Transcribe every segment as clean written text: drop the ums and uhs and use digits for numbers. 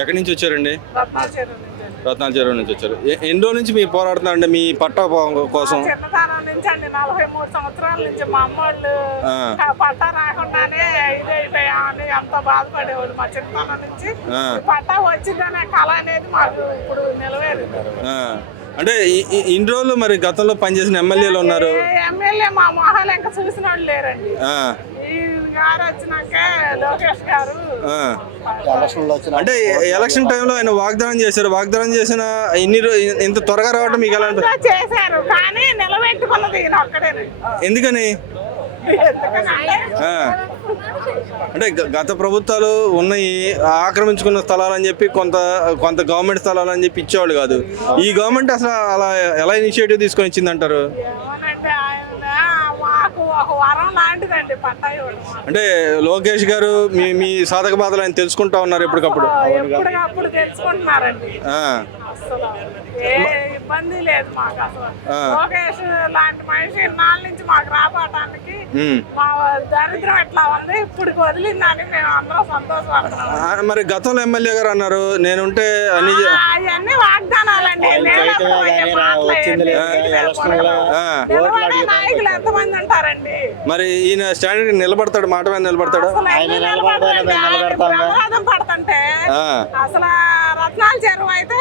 ఎక్కడి నుంచి వచ్చారండి? రత్నాల చెరువు నుంచి వచ్చారు. ఎన్ని రోజుల నుంచి మీరు పోరాడుతున్నారండి మీ పట్టా కోసం? చిన్నతనం నుంచి అండి, 43 సంవత్సరాల నుంచి మా అమ్మ వాళ్ళు పట్టా రాకుండానే ఇదైపోయామని ఎంతో బాధపడేవాళ్ళు. మా చిన్నతనం నుంచి పట్టా వచ్చిందనే కళ అనేది మాకు ఇప్పుడు నిలవేరింది. అంటే ఇన్ని రోజులు మరి గతంలో పనిచేసిన ఎమ్మెల్యేలు ఉన్నారు. ఎమ్మెల్యే మా మొహాలు ఇంకా చూసిన వాళ్ళు లేరండి. ఈ గారు వచ్చినాక లోకేష్ గారు అంటే ఎలక్షన్ టైంలో ఆయన వాగ్దానం చేశారు. వాగ్దానం చేసిన ఇంత త్వరగా రావడం మీకు ఎలా చేశారు, కానీ నిలబెట్టుకున్నది ఈయన ఒక్కడే. ఎందుకని? అంటే గత ప్రభుత్వాలు ఉన్నాయి ఆక్రమించుకున్న స్థలాలని చెప్పి కొంత గవర్నమెంట్ స్థలాలు అని చెప్పి ఇచ్చేవాళ్ళు కాదు. ఈ గవర్నమెంట్ అసలు అలా ఎలా ఇనిషియేటివ్ తీసుకొని ఇచ్చింది అంటారు? అంటే లోకేష్ గారు మీ సాధక బాధలు ఆయన తెలుసుకుంటా ఉన్నారు ఎప్పటికప్పుడు. తెలుసుకుంటున్నారండి. ఏ ఇబ్బంది లేదు మాకు. అసలు లోకేష్ లాంటి మనిషి ఇన్నాళ్ళ నుంచి మాకు రాబోటానికి మా దరిద్రం ఎట్లా ఉంది ఇప్పుడు వదిలిందని మేము అందరం సంతోషపడుతున్నాం. మరి గతంలో ఎమ్మెల్యే గారు అన్నారు నేనుంటే అవన్నీ వాగ్దానాలండి. నాయకులు ఎంతమంది ఉంటారండి? మరి ఈయన స్టాండర్డ్ నిలబడతాడు, మాట మీద నిలబడతాడు. ప్రమాదం పడుతుంటే అసలు రత్నాల చెరువు అయితే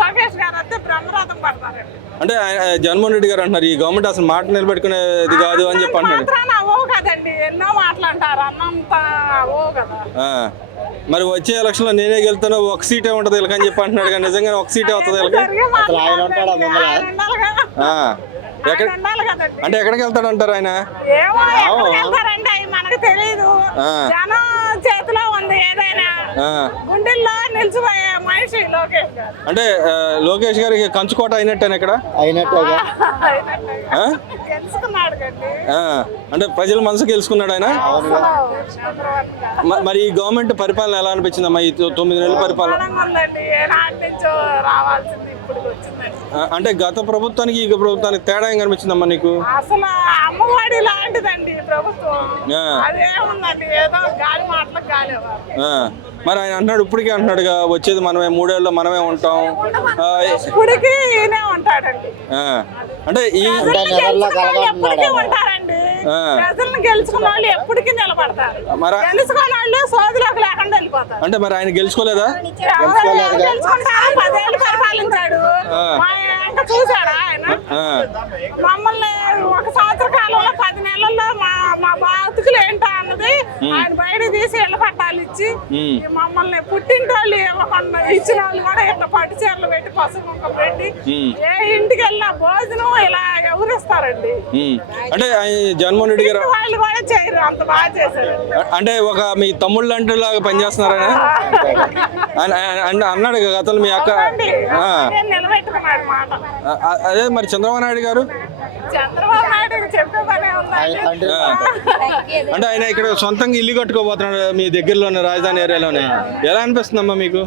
లోకేష్ గారు అయితే బ్రహ్మరథం పడతారండి. అంటే జగన్మోహన్ రెడ్డి గారు అంటున్నారు ఈ గవర్నమెంట్ అసలు మాట నిలబెట్టుకునేది కాదు అని చెప్పి అంటున్నారు. అవో కదండి, ఎన్నో మాట్లాంటారు, అన్నంత అవో కదా. మరి వచ్చే ఎలక్షన్ లో నేనే గెలుతాను, ఒక సీటే ఉంటది వీళ్ళకి అని చెప్పి అంటున్నాడు. కానీ నిజంగా ఒక సీటే అవుతుంది వీళ్ళకి? అంటే ఎక్కడికి వెళ్తాడు అంటారు ఆయన? మనకు తెలీదు. జనం చేతిలో ఉంది ఏదైనా. గుండెల్లో నిలిచిపోయే మనిషి లోకేష్ గారు. అంటే లోకేష్ గారికి కంచుకోట అయినట్టేనా ఇక్కడ? అంటే ప్రజల మనసు గెలుచుకున్నాడు ఆయన. మరి ఈ గవర్నమెంట్ పరిపాలన ఎలా అనిపించిందమ్మా ఈ 9 నెలల పరిపాలన? అంటే గత ప్రభుత్వానికి ఈ ప్రభుత్వానికి తేడా ఏం కనిపించిందమ్మా నీకు? అసలు అమ్మఒడి లాంటిదండి ప్రభుత్వం. అదేముందండి, ఏదో గాలి మాటలకు గాలి. మరి ఆయన అంటున్నాడు, ఇప్పటికే అంటున్నాడుగా వచ్చేది మనమే, 3 ఏళ్ళలో మనమే ఉంటాం. ఇప్పటికీ ఈయనే ఉంటాడండి. అంటే ఉంటారండి. ప్రజలను గెలుచుకున్న వాళ్ళు ఎప్పటికీ నిలబడతారు. గెలుచుకున్న వాళ్ళు సోదరులకు లేకుండా వెళ్ళిపోతారు. అంటే మరి ఆయన గెలుచుకోలేదా? గెలుచుకుంటారు. 10 ఏళ్ళు పరిపాలించాడు. చూసాడా ఆయన? మమ్మల్ని 1 సంవత్సర కాలంలో 10 నెలల్లో మా బాతుకులు ఏంటో అన్నది ఆయన బయట తీసి ఇళ్ళ పట్టాలు ఇచ్చి మమ్మల్ని పుట్టింటోళ్ళు ఇవ్వకుండా ఇచ్చిన వాళ్ళు కూడా ఇట్లా పట్టు చీరలు పెట్టి పసుపు ముక్క పెట్టి ఏ ఇంటికి వెళ్ళినా భోజనం ఇలా ఎవరిస్తారండి. అంటే జగన్మోహన్ రెడ్డి గారు వాళ్ళు కూడా చేయరు, అంత బాగా చేశారు. అంటే ఒక మీ తమ్ముళ్ళు అంటే లాగా పనిచేస్తున్నారని అన్నాడు గతంలో మీ అక్క. నిలబెట్టుకున్నాడు మాట. అదే మరి చంద్రబాబు నాయుడు గారు అంటే ఆయన ఇక్కడ సొంతంగా ఇల్లు కట్టుకోబోతున్నాడు మీ దగ్గరలోనే రాజధాని ఏరియాలోనే. ఎలా అనిపిస్తుందమ్మా మీకు?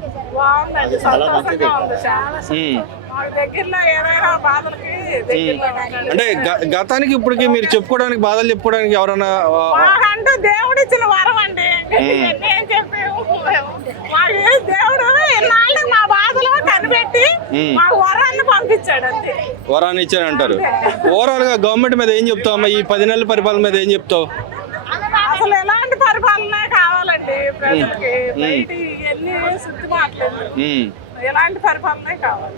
అంటే గతానికి ఇప్పటికి మీరు చెప్పుకోవడానికి బాధలు చెప్పుకోవడానికి ఎవరన్నా దేవుడిచ్చిన వరం అండి. దేవుడు మా బాధలు కనిపెట్టి వరాన్ని పంపించాడు. అంతే, వరాన్ని ఇచ్చాడు అంటారు. ఓవరాల్ గా గవర్నమెంట్ మీద ఏం చెప్తావు అమ్మా? ఈ 10 నెలల పరిపాలన మీద ఏం చెప్తావు? అసలు ఎలాంటి పరిపాలన కావాలండి ప్రజలకి? ఎన్ని శుద్ధి మాట్లాడు, ఎలాంటి పరిపాలన కావాలి?